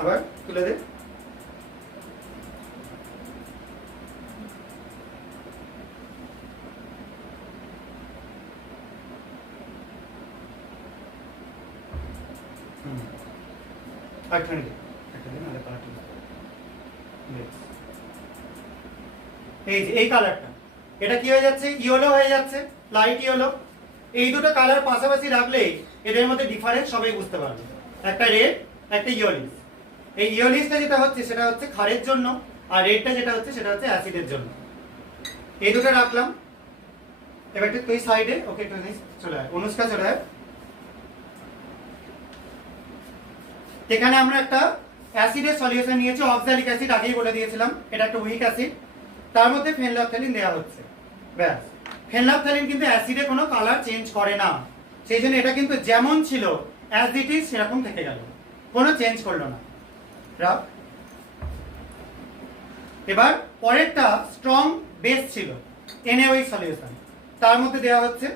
আবার তুলে দে। এই কালারটা এটা কি হয়ে যাচ্ছে, ইয়েলো হয়ে যাচ্ছে, লাইট ইয়েলো। এই দুটো কালার পাশাপাশি রাখলে এদের মধ্যে ডিফারেন্স সবাই বুঝতে পারবে। একটা রেড, একটা ইয়েলিশ। এই ইয়েলিশটা যেটা হচ্ছে সেটা হচ্ছে ক্ষারের জন্য, আর রেডটা যেটা হচ্ছে সেটা হচ্ছে অ্যাসিডের জন্য। এই দুটো রাখলাম। এবার একটু তুই সাইডে, ওকে একটু চলে আয়, অনুষ্কা চলে আয়। এখানে আমরা একটা অ্যাসিডের সলিউশন নিয়েছি, অক্সালিক অ্যাসিড, আগেই বলে দিয়েছিলাম এটা একটা উইক অ্যাসিড। তার মধ্যে ফেনলফথ্যালিন দেওয়া হচ্ছে। ব্যাস, ফেনলফথ্যালিন কিন্তু অ্যাসিডে কোনো কালার চেঞ্জ করে না, সেই জন্য এটা কিন্তু যেমন ছিল অ্যাজ ইট ইজ সেরকম থেকে গেল, কোনো চেঞ্জ করলো না। রাখ। এবার পরেরটা স্ট্রং বেস ছিল NaOH সলিউশন, তার মধ্যে দেওয়া হচ্ছে